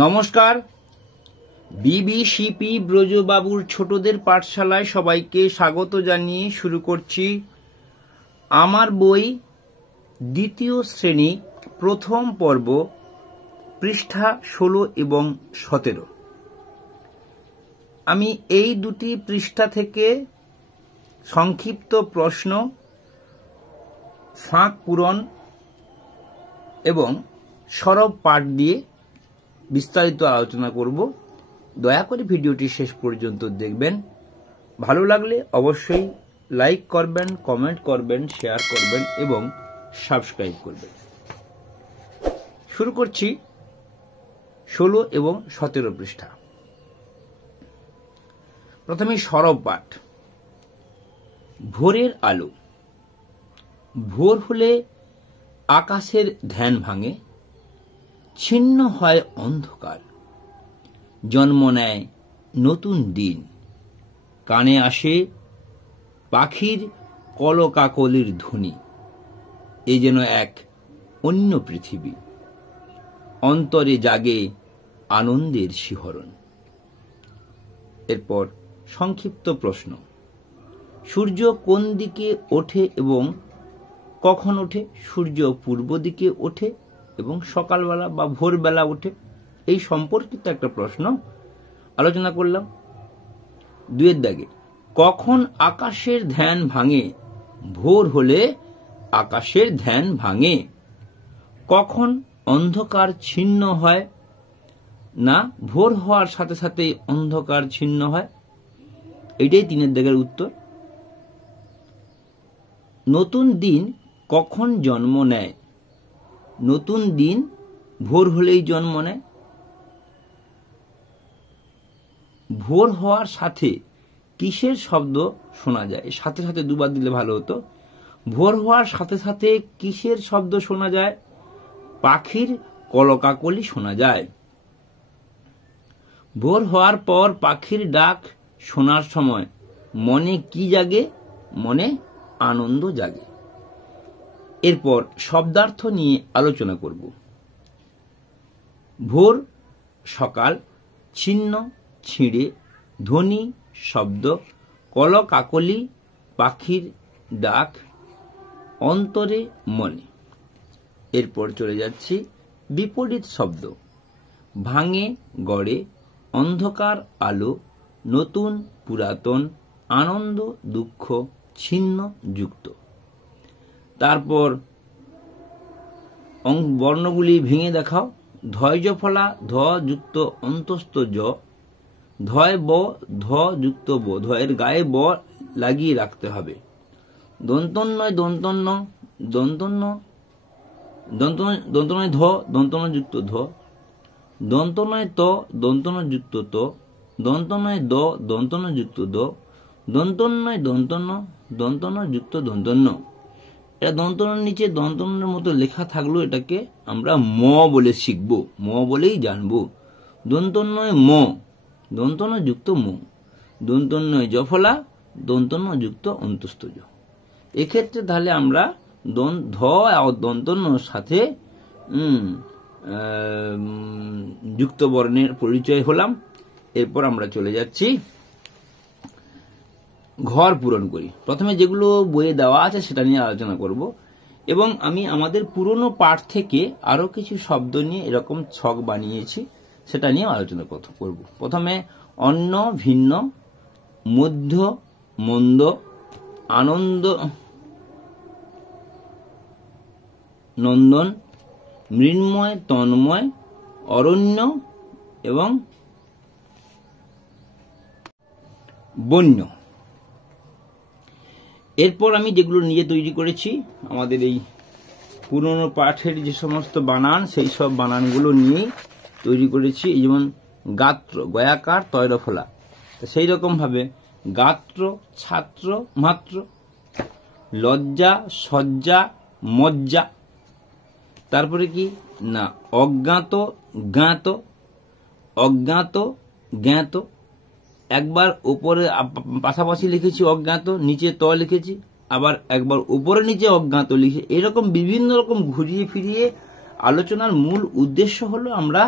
নমস্কার। বিবিসিপি ব্রজবাবুর ছোটদের পাঠশালায় সবাইকে স্বাগত জানিয়ে শুরু করছি আমার বই দ্বিতীয় শ্রেণী প্রথম পর্ব, পৃষ্ঠা 16 এবং 17। আমি এই দুটি পৃষ্ঠা থেকে সংক্ষিপ্ত প্রশ্ন, ফাঁক পূরণ এবং সরব পাঠ দিয়ে বিস্তারিত আলোচনা করব। দয়া করে ভিডিওটি শেষ পর্যন্ত দেখবেন। ভালো লাগলে অবশ্যই লাইক করবেন, কমেন্ট করবেন, শেয়ার করবেন এবং সাবস্ক্রাইব করবেন। শুরু করছি 16 এবং 17 পৃষ্ঠা। প্রথমে সরব পাঠ। ভোরের আলো। ভোর হলে আকাশের ধ্যান ভাঙে, ছিন্ন হয় অন্ধকার, জন্ম নেয় নতুন দিন। কানে আসে পাখির কলকাকলির ধ্বনি, এ যেন এক অন্য পৃথিবী। অন্তরে জাগে আনন্দের শিহরণ। এরপর সংক্ষিপ্ত প্রশ্ন। সূর্য কোন দিকে ওঠে এবং কখন ওঠে? সূর্য পূর্ব দিকে ওঠে এবং সকালবেলা বা ভোরবেলা ওঠে। এই সম্পর্কিত একটা প্রশ্ন আলোচনা করলাম। 2 দাগে, কখন আকাশের ধ্যান ভাঙে? ভোর হলে আকাশের ধ্যান ভাঙে। কখন অন্ধকার ছিন্ন হয়? না, ভোর হওয়ার সাথে সাথে অন্ধকার ছিন্ন হয়। এটাই 3 দাগের উত্তর। নতুন দিন কখন জন্ম নেয়? নতুন দিন ভোর হলেই জন্ম নেয়। ভোর হওয়ার সাথে কিসের শব্দ শোনা যায়? সাথে সাথে 2 বার দিলে ভালো হতো। ভোর হওয়ার সাথে সাথে কিসের শব্দ শোনা যায়? পাখির কলকাকলি শোনা যায়। ভোর হওয়ার পর পাখির ডাক শোনার সময় মনে কি জাগে? মনে আনন্দ জাগে। এরপর শব্দার্থ নিয়ে আলোচনা করব। ভোর সকাল, ছিন্ন ছিঁড়ে, ধ্বনি শব্দ, কলকাকলি পাখির ডাক, অন্তরে মনে। এরপর চলে যাচ্ছি বিপরীত শব্দ। ভাঙে গড়ে, অন্ধকার আলো, নতুন পুরাতন, আনন্দ দুঃখ, ছিন্ন যুক্ত। তারপর বর্ণগুলি ভেঙে দেখাও। ধৈর্য ফলা ধ যুক্ত অন্তস্থ জ, ধয় ব ধ যুক্ত ব, ধয়ের গায়ে ব লাগিয়ে রাখতে হবে। দন্তন্নয় দন্তন্য, দন্তন্য দন্তনয় ধ দন্তন্য যুক্ত ধ, দন্তনয় ত দন্তন্য যুক্ত ত, দন্তনয় দ দন্তন্য যুক্ত দ, দন্তন্নয় দন্তন্য দন্তন্য যুক্ত দন্তন্য। এটা দন্তনের নিচে দন্তনের মতো লেখা থাকলেও এটাকে আমরা ম বলে শিখব, ম বলেই জানবো। দন্তন্নয় ম, দন্তন্য যুক্ত ম, দন্তন্নয় জফলা, দন্তন্য যুক্ত অন্তস্থ জ। এক্ষেত্রে তাহলে আমরা ধ আর দন্তন্যর সাথে যুক্ত বর্ণের পরিচয় হলাম। এরপর আমরা চলে যাচ্ছি ঘর পূরণ করি। প্রথমে যেগুলো বইয়ে দেওয়া আছে সেটা নিয়ে আলোচনা করব এবং আমি আমাদের পুরনো পাঠ থেকে আরো কিছু শব্দ নিয়ে এরকম ছক বানিয়েছি, সেটা নিয়ে আলোচনা করব। প্রথমে অন্য ভিন্ন, মধ্য মন্দ, আনন্দ নন্দন, মৃন্ময় তন্ময়, অরণ্য এবং বন্য। এরপর আমি যেগুলো নিয়ে তৈরি করেছি আমাদের এই পুরনো পাঠের যে সমস্ত বানান, সেই সব বানানগুলো নিয়েই তৈরি করেছি। যেমন গাত্র, গয়াকার তৈরফলা, সেই রকম ভাবে গাত্র, ছাত্র, মাত্র, লজ্জা, সজ্জা, মজ্জা। তারপরে কি না, অজ্ঞাত, জ্ঞাত, অজ্ঞাত, জ্ঞাত। একবার উপরে পাশাপাশি লিখেছি অজ্ঞাত, নিচে ত লিখেছি, আবার একবার উপরে নিচে অজ্ঞাত লিখে, এরকম বিভিন্ন রকম ঘুরিয়ে ফিরিয়ে আলোচনার মূল উদ্দেশ্য হলো আমরা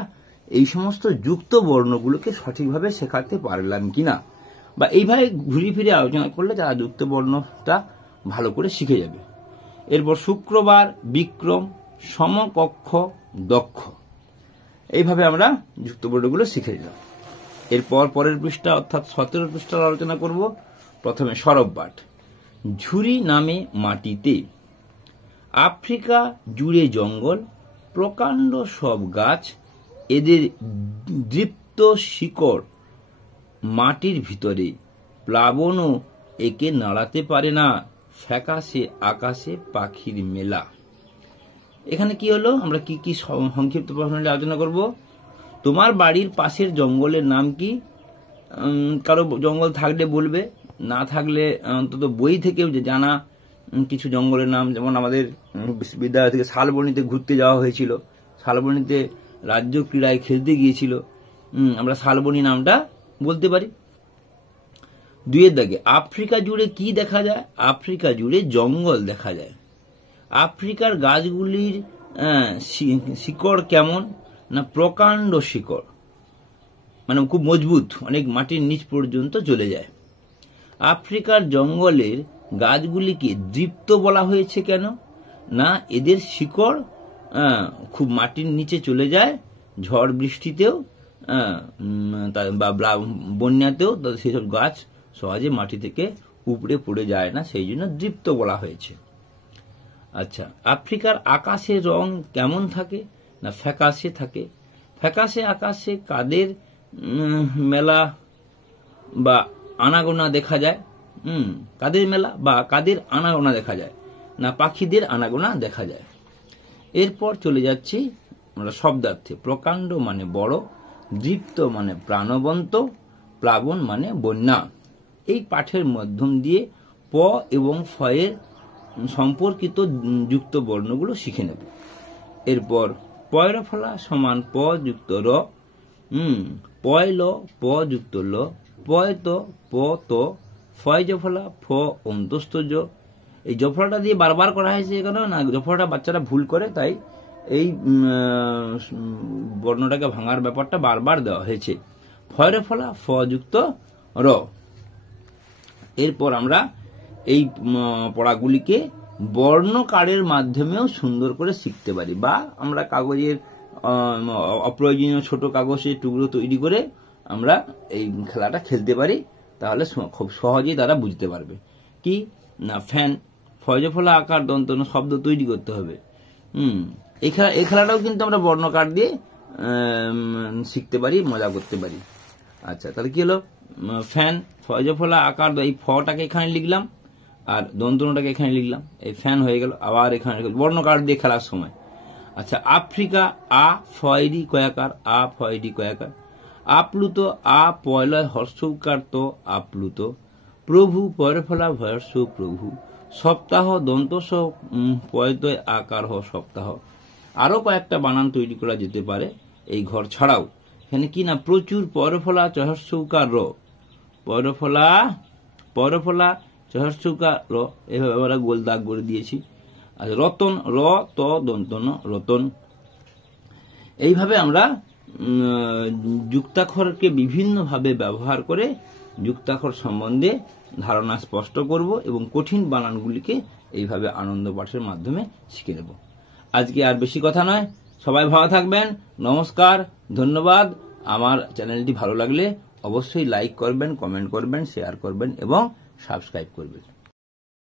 এই সমস্ত যুক্ত বর্ণগুলোকে সঠিকভাবে শেখাতে পারলাম কিনা, বা এইভাবে ঘুরে ফিরে আলোচনা করলে তারা যুক্ত বর্ণটা ভালো করে শিখে যাবে। এরপর শুক্রবার, বিক্রম, সমকক্ষ, দক্ষ, এইভাবে আমরা যুক্ত বর্ণগুলো শিখে নিলাম। এরপর পরের পৃষ্ঠা অর্থাৎ 17 পৃষ্ঠার আলোচনা করব। প্রথমে সরব পাঠ। ঝুরি নামে মাটিতে, আফ্রিকা জুড়ে জঙ্গল, প্রকাণ্ড সব গাছ, এদের দৃপ্ত শিকড় মাটির ভিতরে, প্লাবনও একে নাড়াতে পারে না, ফ্যাকাশে আকাশে পাখির মেলা। এখানে কি হলো, আমরা কি কি সংক্ষিপ্ত প্রশ্ন আলোচনা করব। তোমার বাড়ির পাশের জঙ্গলের নাম কি? কারো জঙ্গল থাকলে বলবে, না থাকলে অন্তত বই থেকেও যে জানা কিছু জঙ্গলের নাম, যেমন আমাদের বিদ্যালয় থেকে শালবনিতে ঘুরতে যাওয়া হয়েছিল, শালবনিতে রাজ্য ক্রীড়ায় খেলতে গিয়েছিল, আমরা শালবনি নামটা বলতে পারি। 2 দাগে, আফ্রিকা জুড়ে কি দেখা যায়? আফ্রিকা জুড়ে জঙ্গল দেখা যায়। আফ্রিকার গাছগুলির শিকড় কেমন? না প্রকাণ্ড শিকড়, মানে খুব মজবুত, অনেক মাটির নিচ পর্যন্ত চলে যায়। আফ্রিকার জঙ্গলের গাছগুলিকে দৃপ্ত বলা হয়েছে কেন? না এদের শিকড় খুব মাটির নিচে চলে যায়, ঝড় বৃষ্টিতেও বা বন্যাতেও সেসব গাছ সহজে মাটি থেকে উপড়ে পড়ে যায় না, সেই জন্য দৃপ্ত বলা হয়েছে। আচ্ছা, আফ্রিকার আকাশের রং কেমন থাকে? না ফ্যাকাশে থাকে। ফ্যাকাশে আকাশে কাদের মেলা বা আনাগোনা দেখা যায়? কাদের মেলা বা কাদের আনাগোনা দেখা যায়? না পাখিদের আনাগোনা দেখা যায়। এরপর চলে যাচ্ছি আমরা শব্দার্থে। প্রকাণ্ড মানে বড়, দৃপ্ত মানে প্রাণবন্ত, প্লাবন মানে বন্যা। এই পাঠের মাধ্যম দিয়ে প এবং ফ এর সম্পর্কিত যুক্ত বর্ণগুলো শিখে নেব। এরপর পয়রফলা সমান প যুক্ত র, পয়ল প যুক্ত ল, পয়ত প ত, ফয় জফলা ফ অন্তস্থ জ। এই জফলাটা দিয়ে বারবার করা হয়েছে কেন না জফলাটা বাচ্চারা ভুল করে, তাই এই বর্ণটাকে ভাঙার ব্যাপারটা বারবার দেওয়া হয়েছে। ফয়রফলা ফ যুক্ত র। এরপর আমরা এই পড়াগুলিকে বর্ণকারের মাধ্যমেও সুন্দর করে শিখতে পারি, বা আমরা কাগজের অপ্রয়োজনীয় ছোট কাগজের টুকরো তৈরি করে আমরা এই খেলাটা খেলতে পারি, তাহলে খুব সহজেই তারা বুঝতে পারবে। কি না ফ্যান, ফয়জফলা আকার দন্তন শব্দ তৈরি করতে হবে। এই খেলাটাও কিন্তু আমরা বর্ণকার দিয়ে শিখতে পারি, মজা করতে পারি। আচ্ছা, তাহলে কি হলো, ফ্যান, ফয়জফলা আকার, এই ফটাকে এখানে লিখলাম আর দন্তনটাকে এখানে লিখলাম, এই ফ্যান হয়ে গেল। আবার এখানে বর্ণকার দিয়ে খেলার সময়। আচ্ছা, আফ্রিকা আ ফয়রি কয়াকার, আ ফয়রি কয়াকার। আপ্লুত আ পয়লয় হর্ষৌকার তো আপ্লুত। প্রভু পয়রফলা ভয়স্য প্রভু। সপ্তাহ দন্তস পয়তয় আকার হ সপ্তাহ। আরো কয়েকটা বানান তৈরি করা যেতে পারে এই ঘর ছাড়াও। এখানে কি না প্রচুর পয়রফলা চহস্যৌকার র, পয়রফলা চহস্যৌকার র, এভাবে আমরা গোল দাগ করে দিয়েছি। আচ্ছা, রতন র ত দন্তন রতন। এইভাবে আমরা যুক্তাক্ষরকে বিভিন্নভাবে ব্যবহার করে যুক্তাক্ষর সম্বন্ধে ধারণা স্পষ্ট করব এবং কঠিন বানানগুলিকে এইভাবে আনন্দ পাঠের মাধ্যমে শিখে নেব। আজকে আর বেশি কথা নয়, সবাই ভালো থাকবেন। নমস্কার, ধন্যবাদ। আমার চ্যানেলটি ভালো লাগলে অবশ্যই লাইক করবেন, কমেন্ট করবেন, শেয়ার করবেন এবং সাবস্ক্রাইব করবেন।